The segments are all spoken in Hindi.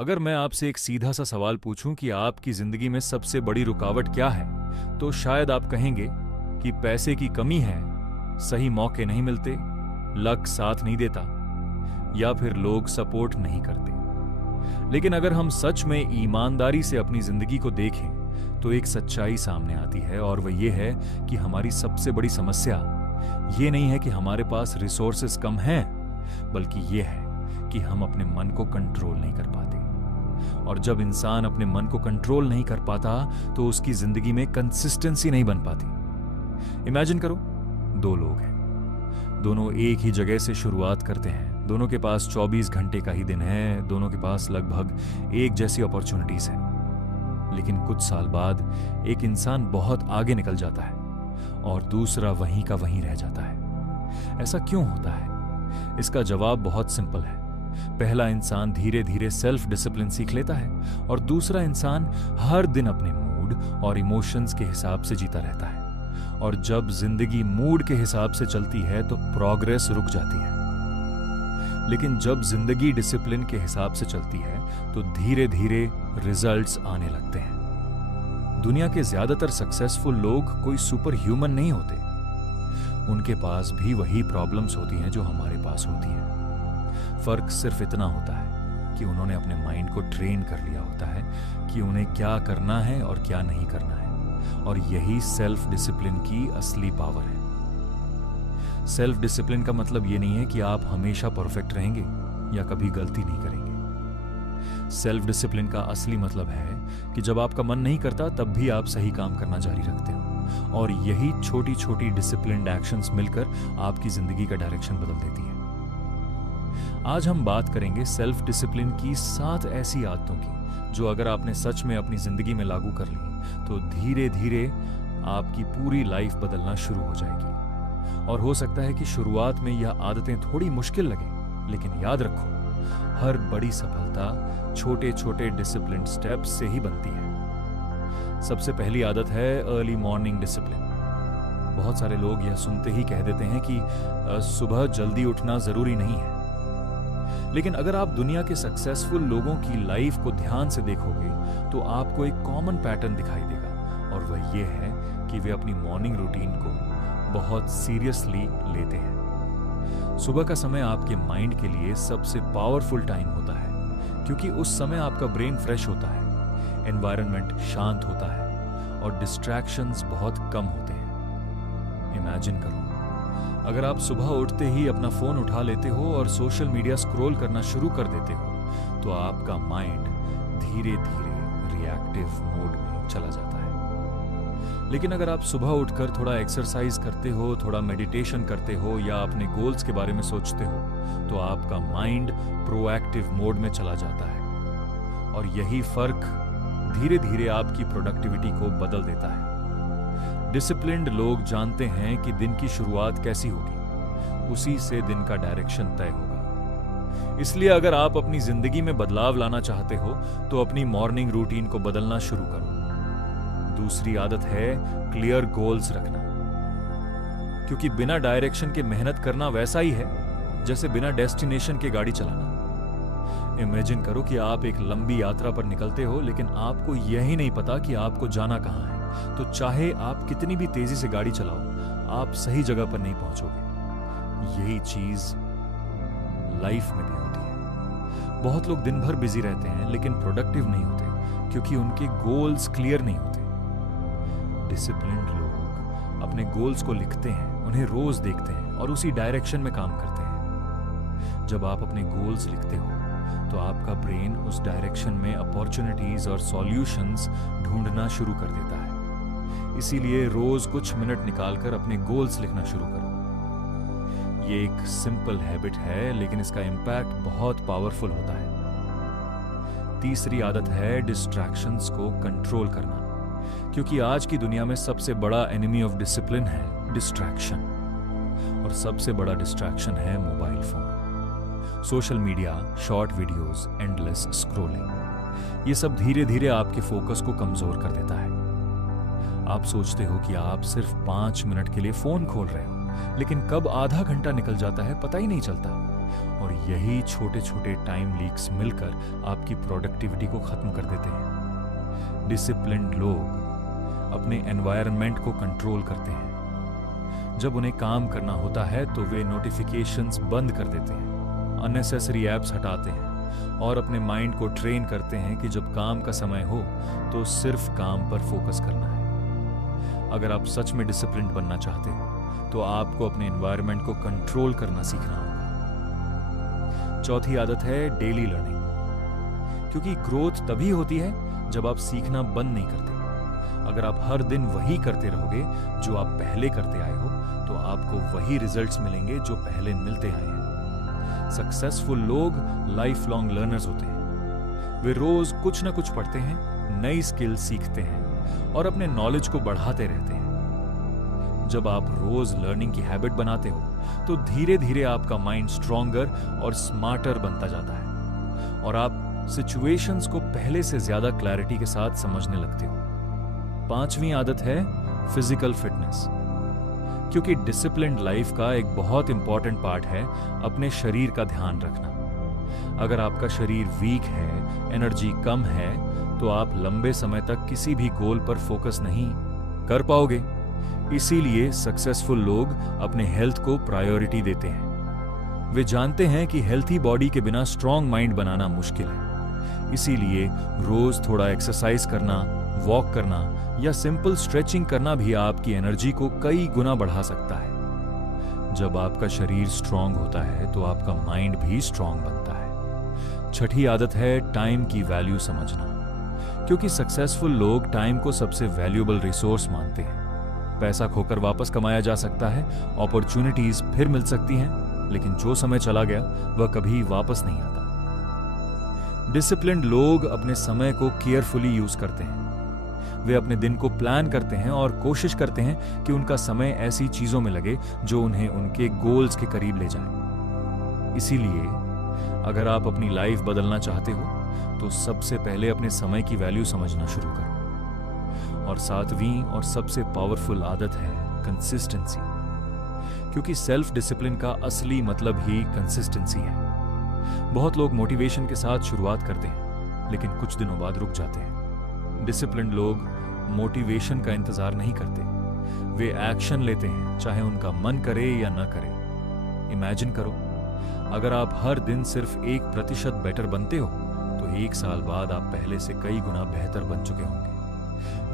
अगर मैं आपसे एक सीधा सा सवाल पूछूं कि आपकी जिंदगी में सबसे बड़ी रुकावट क्या है, तो शायद आप कहेंगे कि पैसे की कमी है, सही मौके नहीं मिलते, लक साथ नहीं देता, या फिर लोग सपोर्ट नहीं करते। लेकिन अगर हम सच में ईमानदारी से अपनी जिंदगी को देखें तो एक सच्चाई सामने आती है, और वह यह है कि हमारी सबसे बड़ी समस्या ये नहीं है कि हमारे पास रिसोर्सेस कम हैं, बल्कि यह है कि हम अपने मन को कंट्रोल नहीं कर पाते। और जब इंसान अपने मन को कंट्रोल नहीं कर पाता तो उसकी जिंदगी में कंसिस्टेंसी नहीं बन पाती। इमेजिन करो, दो लोग हैं, दोनों एक ही जगह से शुरुआत करते हैं, दोनों के पास 24 घंटे का ही दिन है, दोनों के पास लगभग एक जैसी अपॉर्चुनिटीज हैं। लेकिन कुछ साल बाद एक इंसान बहुत आगे निकल जाता है और दूसरा वहीं का वहीं रह जाता है। ऐसा क्यों होता है? इसका जवाब बहुत सिंपल है। पहला इंसान धीरे धीरे सेल्फ डिसिप्लिन सीख लेता है और दूसरा इंसान हर दिन अपने मूड और इमोशंस के हिसाब से जीता रहता है। और जब जिंदगी मूड के हिसाब से चलती है तो प्रोग्रेस रुक जाती है, लेकिन जब जिंदगी डिसिप्लिन के हिसाब से चलती है तो धीरे धीरे रिजल्ट्स आने लगते हैं। दुनिया के ज्यादातर सक्सेसफुल लोग कोई सुपर ह्यूमन नहीं होते। उनके पास भी वही प्रॉब्लम्स होती हैं जो हमारे पास होती हैं। फर्क सिर्फ इतना होता है कि उन्होंने अपने माइंड को ट्रेन कर लिया होता है कि उन्हें क्या करना है और क्या नहीं करना है, और यही सेल्फ डिसिप्लिन की असली पावर है। सेल्फ डिसिप्लिन का मतलब ये नहीं है कि आप हमेशा परफेक्ट रहेंगे या कभी गलती नहीं करेंगे। सेल्फ डिसिप्लिन का असली मतलब है कि जब आपका मन नहीं करता तब भी आप सही काम करना जारी रखते हो, और यही छोटी छोटी डिसिप्लिन्ड एक्शंस मिलकर आपकी जिंदगी का डायरेक्शन बदल देती है। आज हम बात करेंगे सेल्फ डिसिप्लिन की 7 ऐसी आदतों की जो अगर आपने सच में अपनी जिंदगी में लागू कर ली तो धीरे धीरे आपकी पूरी लाइफ बदलना शुरू हो जाएगी। और हो सकता है कि शुरुआत में यह आदतें थोड़ी मुश्किल लगें, लेकिन याद रखो, हर बड़ी सफलता छोटे छोटे डिसिप्लिन स्टेप्स से ही बनती है। सबसे पहली आदत है अर्ली मॉर्निंग डिसिप्लिन। बहुत सारे लोग यह सुनते ही कह देते हैं कि सुबह जल्दी उठना जरूरी नहीं है, लेकिन अगर आप दुनिया के सक्सेसफुल लोगों की लाइफ को ध्यान से देखोगे तो आपको एक कॉमन पैटर्न दिखाई देगा, और वह यह है कि वे अपनी मॉर्निंग रूटीन को बहुत सीरियसली लेते हैं। सुबह का समय आपके माइंड के लिए सबसे पावरफुल टाइम होता है, क्योंकि उस समय आपका ब्रेन फ्रेश होता है, एनवायरनमेंट शांत होता है और डिस्ट्रैक्शंस बहुत कम होते हैं। इमेजिन करो, अगर आप सुबह उठते ही अपना फोन उठा लेते हो और सोशल मीडिया स्क्रॉल करना शुरू कर देते हो तो आपका माइंड धीरे धीरे रिएक्टिव मोड में चला जाता है। लेकिन अगर आप सुबह उठकर थोड़ा एक्सरसाइज करते हो, थोड़ा मेडिटेशन करते हो या अपने गोल्स के बारे में सोचते हो तो आपका माइंड प्रोएक्टिव मोड में चला जाता है, और यही फर्क धीरे धीरे आपकी प्रोडक्टिविटी को बदल देता है। डिसिप्लिन्ड लोग जानते हैं कि दिन की शुरुआत कैसी होगी, उसी से दिन का डायरेक्शन तय होगा। इसलिए अगर आप अपनी जिंदगी में बदलाव लाना चाहते हो तो अपनी मॉर्निंग रूटीन को बदलना शुरू करो। दूसरी आदत है क्लियर गोल्स रखना, क्योंकि बिना डायरेक्शन के मेहनत करना वैसा ही है जैसे बिना डेस्टिनेशन के गाड़ी चलाना। इमेजिन करो कि आप एक लंबी यात्रा पर निकलते हो, लेकिन आपको यही नहीं पता कि आपको जाना कहां है, तो चाहे आप कितनी भी तेजी से गाड़ी चलाओ, आप सही जगह पर नहीं पहुंचोगे। यही चीज लाइफ में भी होती है। बहुत लोग दिन भर बिजी रहते हैं लेकिन प्रोडक्टिव नहीं होते, क्योंकि उनके गोल्स क्लियर नहीं होते। डिसिप्लिन्ड लोग अपने गोल्स को लिखते हैं, उन्हें रोज देखते हैं और उसी डायरेक्शन में काम करते हैं। जब आप अपने गोल्स लिखते हो तो आपका ब्रेन उस डायरेक्शन में अपॉर्चुनिटीज और सॉल्यूशंस ढूंढना शुरू कर देता है। इसीलिए रोज कुछ मिनट निकालकर अपने गोल्स लिखना शुरू करो। ये एक सिंपल हैबिट है, लेकिन इसका इंपैक्ट बहुत पावरफुल होता है। तीसरी आदत है डिस्ट्रैक्शंस को कंट्रोल करना, क्योंकि आज की दुनिया में सबसे बड़ा एनिमी ऑफ डिसिप्लिन है डिस्ट्रैक्शन, और सबसे बड़ा डिस्ट्रैक्शन है mobile phone, social media, short videos, endless scrolling. ये सब धीरे धीरे आपके फोकस को कमजोर कर देता है। आप सोचते हो कि आप सिर्फ 5 मिनट के लिए फोन खोल रहे हो, लेकिन कब आधा घंटा निकल जाता है पता ही नहीं चलता। और यही छोटे छोटे टाइम लीक्स मिलकर आपकी प्रोडक्टिविटी को खत्म कर देते हैं। डिसिप्लिन्ड लोग अपने एनवायरनमेंट को कंट्रोल करते हैं। जब उन्हें काम करना होता है तो वे नोटिफिकेशंस बंद कर देते हैं, अननेसेसरी ऐप्स हटाते हैं और अपने माइंड को ट्रेन करते हैं कि जब काम का समय हो तो सिर्फ काम पर फोकस करना है। अगर आप सच में डिसिप्लिन्ड बनना चाहते हो तो आपको अपने एनवायरनमेंट को कंट्रोल करना सीखना होगा। चौथी आदत है डेली लर्निंग, क्योंकि ग्रोथ तभी होती है जब आप सीखना बंद नहीं करते। अगर आप हर दिन वही करते रहोगे जो आप पहले करते आए हो तो आपको वही रिजल्ट्स मिलेंगे जो पहले मिलते आए हैं। सक्सेसफुल लोग लाइफ लॉन्ग लर्नर्स होते हैं। वे रोज कुछ ना कुछ पढ़ते हैं, नई स्किल सीखते हैं और अपने नॉलेज को बढ़ाते रहते हैं। जब आप रोज लर्निंग की हैबिट बनाते हो तो धीरे धीरे आपका माइंड स्ट्रॉन्गर और स्मार्टर बनता जाता है और आप सिचुएशंस को पहले से ज्यादा क्लैरिटी के साथ समझने लगते हो। पांचवी आदत है फिजिकल फिटनेस, क्योंकि डिसिप्लिन्ड लाइफ का एक बहुत इंपॉर्टेंट पार्ट है अपने शरीर का ध्यान रखना। अगर आपका शरीर वीक है, एनर्जी कम है, तो आप लंबे समय तक किसी भी गोल पर फोकस नहीं कर पाओगे। इसीलिए सक्सेसफुल लोग अपने हेल्थ को प्रायोरिटी देते हैं। वे जानते हैं कि हेल्थी बॉडी के बिना स्ट्रॉन्ग माइंड बनाना मुश्किल है। इसीलिए रोज थोड़ा एक्सरसाइज करना, वॉक करना या सिंपल स्ट्रेचिंग करना भी आपकी एनर्जी को कई गुना बढ़ा सकता है। जब आपका शरीर स्ट्रांग होता है तो आपका माइंड भी स्ट्रांग बनता है। छठी आदत है टाइम की वैल्यू समझना, क्योंकि सक्सेसफुल लोग टाइम को सबसे वैल्यूएबल रिसोर्स मानते हैं। पैसा खोकर वापस कमाया जा सकता है, अपॉर्चुनिटीज फिर मिल सकती हैं, लेकिन जो समय चला गया वह कभी वापस नहीं आता। डिसिप्लिन्ड लोग अपने समय को केयरफुली यूज करते हैं। वे अपने दिन को प्लान करते हैं और कोशिश करते हैं कि उनका समय ऐसी चीजों में लगे जो उन्हें उनके गोल्स के करीब ले जाए। इसीलिए अगर आप अपनी लाइफ बदलना चाहते हो तो सबसे पहले अपने समय की वैल्यू समझना शुरू करो। और सातवीं और सबसे पावरफुल आदत है कंसिस्टेंसी, क्योंकि सेल्फ डिसिप्लिन का असली मतलब ही कंसिस्टेंसी है। बहुत लोग मोटिवेशन के साथ शुरुआत करते हैं लेकिन कुछ दिनों बाद रुक जाते हैं। डिसिप्लिन्ड लोग मोटिवेशन का इंतजार नहीं करते, वे एक्शन लेते हैं, चाहे उनका मन करे या न करे। इमेजिन करो, अगर आप हर दिन सिर्फ 1% बेटर बनते हो तो 1 साल बाद आप पहले से कई गुना बेहतर बन चुके होंगे।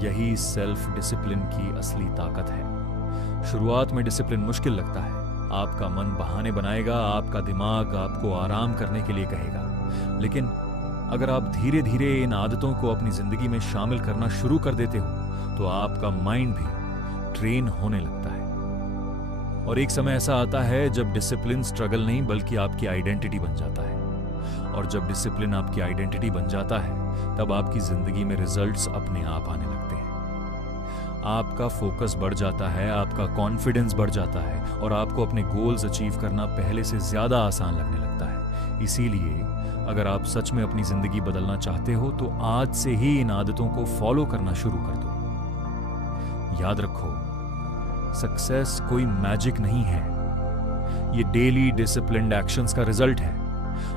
यही सेल्फ डिसिप्लिन की असली ताकत है। शुरुआत में डिसिप्लिन मुश्किल लगता है, आपका मन बहाने बनाएगा, आपका दिमाग आपको आराम करने के लिए कहेगा। लेकिन अगर आप धीरे धीरे इन आदतों को अपनी जिंदगी में शामिल करना शुरू कर देते हो तो आपका माइंड भी ट्रेन होने लगता है। और एक समय ऐसा आता है जब डिसिप्लिन स्ट्रगल नहीं बल्कि आपकी आइडेंटिटी बन जाता है। और जब डिसिप्लिन आपकी आइडेंटिटी बन जाता है तब आपकी जिंदगी में रिजल्ट्स अपने आप आने लगते हैं। आपका फोकस बढ़ जाता है, आपका कॉन्फिडेंस बढ़ जाता है और आपको अपने गोल्स अचीव करना पहले से ज्यादा आसान लगने लगता है। इसीलिए अगर आप सच में अपनी जिंदगी बदलना चाहते हो तो आज से ही इन आदतों को फॉलो करना शुरू कर दो। याद रखो, सक्सेस कोई मैजिक नहीं है, ये डेली डिसिप्लिन्ड एक्शंस का रिजल्ट है।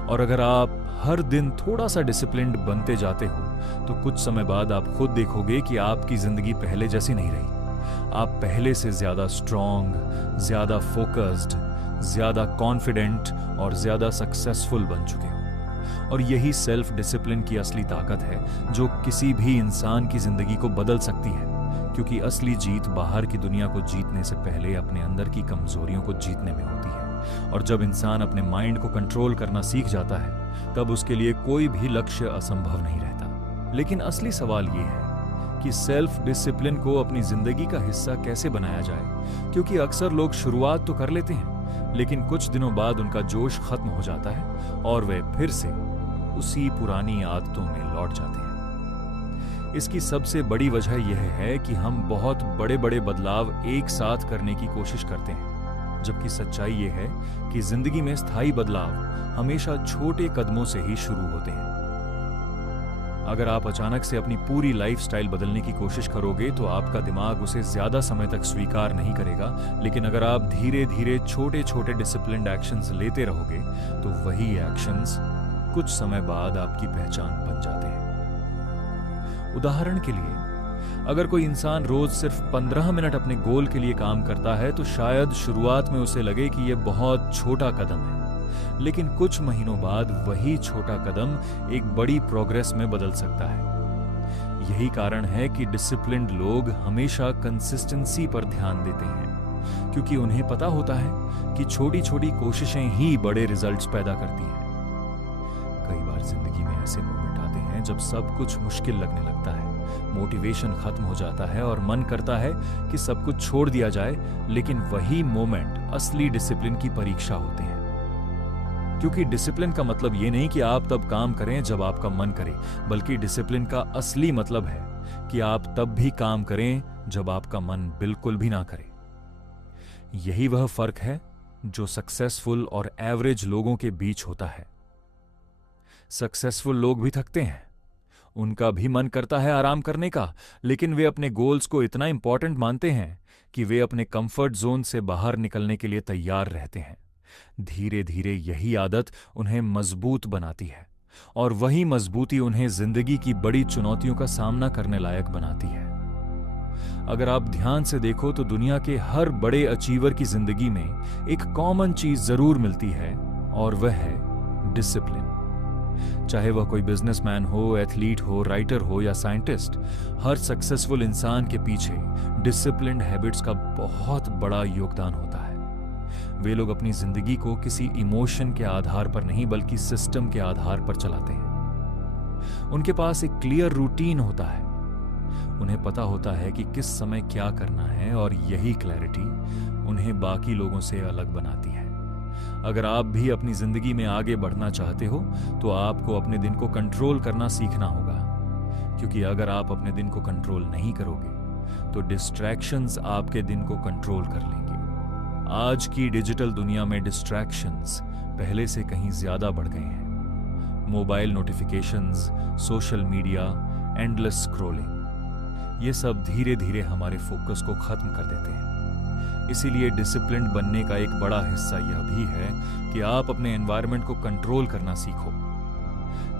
और अगर आप हर दिन थोड़ा सा डिसिप्लिन्ड बनते जाते हो तो कुछ समय बाद आप खुद देखोगे कि आपकी जिंदगी पहले जैसी नहीं रही। आप पहले से ज्यादा स्ट्रांग, ज्यादा फोकस्ड, ज्यादा कॉन्फिडेंट और ज्यादा सक्सेसफुल बन चुके हो। और यही सेल्फ डिसिप्लिन की असली ताकत है जो किसी भी इंसान की जिंदगी को बदल सकती है, क्योंकि असली जीत बाहर की दुनिया को जीतने से पहले अपने अंदर की कमजोरियों को जीतने में होती है। और जब इंसान अपने माइंड को कंट्रोल करना सीख जाता है तब उसके लिए कोई भी लक्ष्य असंभव नहीं रहता। लेकिन असली सवाल यह है कि सेल्फ डिसिप्लिन को अपनी जिंदगी का हिस्सा कैसे बनाया जाए, क्योंकि अक्सर लोग शुरुआत तो कर लेते हैं लेकिन कुछ दिनों बाद उनका जोश खत्म हो जाता है और वे फिर से उसी पुरानी आदतों में लौट जाते हैं। इसकी सबसे बड़ी वजह यह है कि हम बहुत बड़े बड़े बदलाव एक साथ करने की कोशिश करते हैं, जबकि सच्चाई यह है कि जिंदगी में स्थायी बदलाव हमेशा छोटे कदमों से ही शुरू होते हैं। अगर आप अचानक से अपनी पूरी लाइफस्टाइल बदलने की कोशिश करोगे तो आपका दिमाग उसे ज्यादा समय तक स्वीकार नहीं करेगा, लेकिन अगर आप धीरे धीरे छोटे छोटे डिसिप्लिन्ड एक्शंस लेते रहोगे तो वही एक्शंस कुछ समय बाद आपकी पहचान बन जाते हैं। उदाहरण के लिए, अगर कोई इंसान रोज सिर्फ 15 मिनट अपने गोल के लिए काम करता है तो शायद शुरुआत में उसे लगे कि यह बहुत छोटा कदम है, लेकिन कुछ महीनों बाद वही छोटा कदम एक बड़ी प्रोग्रेस में बदल सकता है। यही कारण है कि डिसिप्लिन्ड लोग हमेशा कंसिस्टेंसी पर ध्यान देते हैं, क्योंकि उन्हें पता होता है कि छोटी छोटी कोशिशें ही बड़े रिजल्ट्स पैदा करती हैं। कई बार जिंदगी में ऐसे मोमेंट आते हैं जब सब कुछ मुश्किल लगने लगता है, मोटिवेशन खत्म हो जाता है और मन करता है कि सब कुछ छोड़ दिया जाए, लेकिन वही मोमेंट असली डिसिप्लिन की परीक्षा होते हैं। क्योंकि डिसिप्लिन का मतलब ये नहीं कि आप तब काम करें जब आपका मन करे, बल्कि डिसिप्लिन का असली मतलब है कि आप तब भी काम करें जब आपका मन बिल्कुल भी ना करे। यही वह फर्क है जो सक्सेसफुल और एवरेज लोगों के बीच होता है। सक्सेसफुल लोग भी थकते हैं, उनका भी मन करता है आराम करने का, लेकिन वे अपने गोल्स को इतना इंपॉर्टेंट मानते हैं कि वे अपने कंफर्ट जोन से बाहर निकलने के लिए तैयार रहते हैं। धीरे धीरे यही आदत उन्हें मजबूत बनाती है, और वही मजबूती उन्हें जिंदगी की बड़ी चुनौतियों का सामना करने लायक बनाती है। अगर आप ध्यान से देखो तो दुनिया के हर बड़े अचीवर की जिंदगी में एक कॉमन चीज जरूर मिलती है, और वह है डिसिप्लिन। चाहे वह कोई बिजनेसमैन हो, एथलीट हो, राइटर हो या साइंटिस्ट, हर सक्सेसफुल इंसान के पीछे डिसिप्लिन्ड हैबिट्स का बहुत बड़ा योगदान होता है। वे लोग अपनी जिंदगी को किसी इमोशन के आधार पर नहीं बल्कि सिस्टम के आधार पर चलाते हैं। उनके पास एक क्लियर रूटीन होता है, उन्हें पता होता है कि किस समय क्या करना है, और यही क्लैरिटी उन्हें बाकी लोगों से अलग बनाती है। अगर आप भी अपनी जिंदगी में आगे बढ़ना चाहते हो तो आपको अपने दिन को कंट्रोल करना सीखना होगा, क्योंकि अगर आप अपने दिन को कंट्रोल नहीं करोगे तो डिस्ट्रैक्शंस आपके दिन को कंट्रोल कर लेंगे। आज की डिजिटल दुनिया में डिस्ट्रैक्शंस पहले से कहीं ज्यादा बढ़ गए हैं। Mobile notifications, social media, endless scrolling, ये सब धीरे धीरे हमारे फोकस को खत्म कर देते हैं। इसीलिए डिसिप्लिन्ड बनने का एक बड़ा हिस्सा यह भी है कि आप अपने एनवायरनमेंट को कंट्रोल करना सीखो।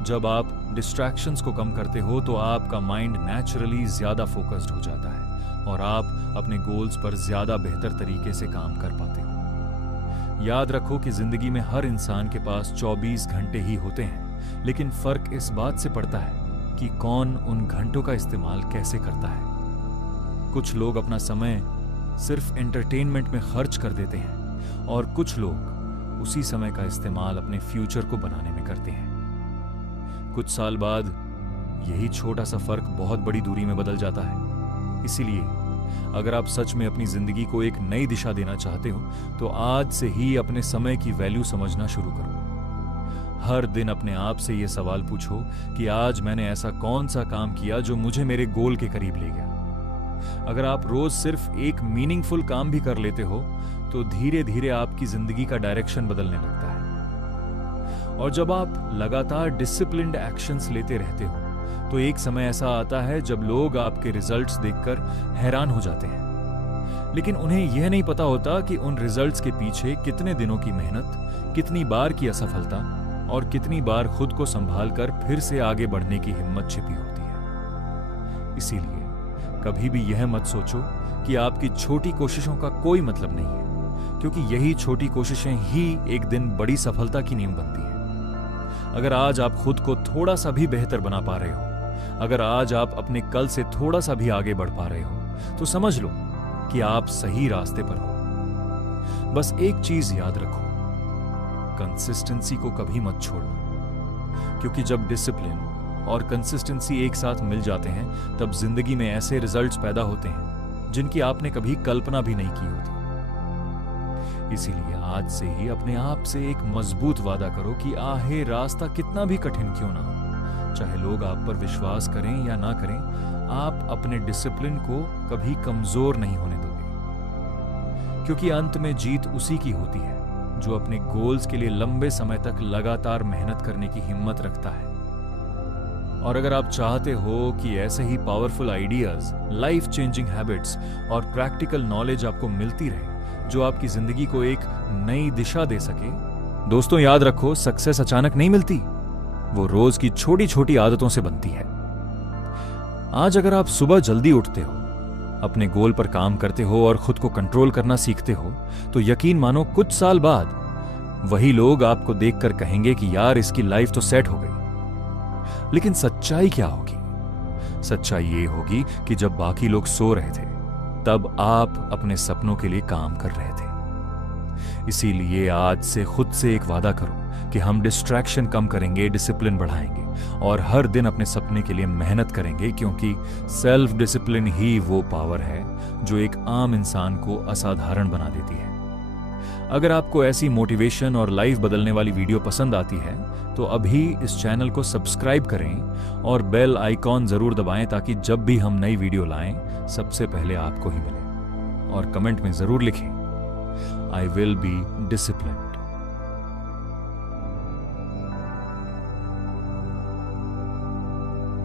जब आप डिस्ट्रैक्शंस को कम करते हो तो आपका माइंड नेचुरली ज्यादा फोकस्ड हो जाता है, और आप अपने गोल्स पर ज्यादा बेहतर तरीके से काम कर पाते हो। याद रखो कि जिंदगी में हर इंसान के पास 24 घंटे ही होते हैं, लेकिन फर्क इस बात से पड़ता है कि कौन उन घंटों का इस्तेमाल कैसे करता है। कुछ लोग अपना समय सिर्फ एंटरटेनमेंट में खर्च कर देते हैं, और कुछ लोग उसी समय का इस्तेमाल अपने फ्यूचर को बनाने में करते हैं। कुछ साल बाद यही छोटा सा फर्क बहुत बड़ी दूरी में बदल जाता है। इसीलिए अगर आप सच में अपनी जिंदगी को एक नई दिशा देना चाहते हो तो आज से ही अपने समय की वैल्यू समझना शुरू करो। हर दिन अपने आप से यह सवाल पूछो कि आज मैंने ऐसा कौन सा काम किया जो मुझे मेरे गोल के करीब ले गया। अगर आप रोज सिर्फ एक मीनिंगफुल काम भी कर लेते हो तो धीरे धीरे आपकी जिंदगी का डायरेक्शन बदलने लगता है। और जब आप लगातार डिसिप्लिन्ड एक्शंस लेते रहते हो तो एक समय ऐसा आता है जब लोग आपके रिजल्ट्स देखकर हैरान हो जाते हैं, लेकिन उन्हें यह नहीं पता होता कि उन रिजल्ट्स के पीछे कितने दिनों की मेहनत, कितनी बार की असफलता और कितनी बार खुद को संभालकर फिर से आगे बढ़ने की हिम्मत छिपी होती है। इसीलिए कभी भी यह मत सोचो कि आपकी छोटी कोशिशों का कोई मतलब नहीं है, क्योंकि यही छोटी कोशिशें ही एक दिन बड़ी सफलता की नींव बनती हैं। अगर आज आप खुद को थोड़ा सा भी बेहतर बना पा रहे हो, अगर आज आप अपने कल से थोड़ा सा भी आगे बढ़ पा रहे हो, तो समझ लो कि आप सही रास्ते पर हो। बस एक चीज याद रखो, कंसिस्टेंसी को कभी मत छोड़ना, क्योंकि जब डिसिप्लिन और कंसिस्टेंसी एक साथ मिल जाते हैं तब जिंदगी में ऐसे रिजल्ट्स पैदा होते हैं जिनकी आपने कभी कल्पना भी नहीं की होती। इसीलिए आज से ही अपने आप से एक मजबूत वादा करो कि आहे रास्ता कितना भी कठिन क्यों ना हो, चाहे लोग आप पर विश्वास करें या ना करें, आप अपने डिसिप्लिन को कभी कमजोर नहीं होने दोगे। क्योंकि अंत में जीत उसी की होती है जो अपने गोल्स के लिए लंबे समय तक लगातार मेहनत करने की हिम्मत रखता है। और अगर आप चाहते हो कि ऐसे ही powerful ideas, life changing habits और प्रैक्टिकल नॉलेज आपको मिलती रहे जो आपकी जिंदगी को एक नई दिशा दे सके, दोस्तों याद रखो, सक्सेस अचानक नहीं मिलती, वो रोज की छोटी छोटी आदतों से बनती है। आज अगर आप सुबह जल्दी उठते हो, अपने गोल पर काम करते हो और खुद को कंट्रोल करना सीखते हो, तो यकीन मानो कुछ साल बाद वही लोग आपको देखकर कहेंगे कि यार इसकी लाइफ तो सेट हो गई। लेकिन सच्चाई क्या होगी? सच्चाई ये होगी कि जब बाकी लोग सो रहे थे, तब आप अपने सपनों के लिए काम कर रहे थे। इसीलिए आज से खुद से एक वादा करो कि हम डिस्ट्रैक्शन कम करेंगे, डिसिप्लिन बढ़ाएंगे और हर दिन अपने सपने के लिए मेहनत करेंगे, क्योंकि सेल्फ डिसिप्लिन ही वो पावर है जो एक आम इंसान को असाधारण बना देती है। अगर आपको ऐसी मोटिवेशन और लाइफ बदलने वाली वीडियो पसंद आती है तो अभी इस चैनल को सब्सक्राइब करें और बेल आइकॉन जरूर दबाएं ताकि जब भी हम नई वीडियो लाएं सबसे पहले आपको ही मिले। और कमेंट में जरूर लिखें, आई विल बी डिसिप्लिन।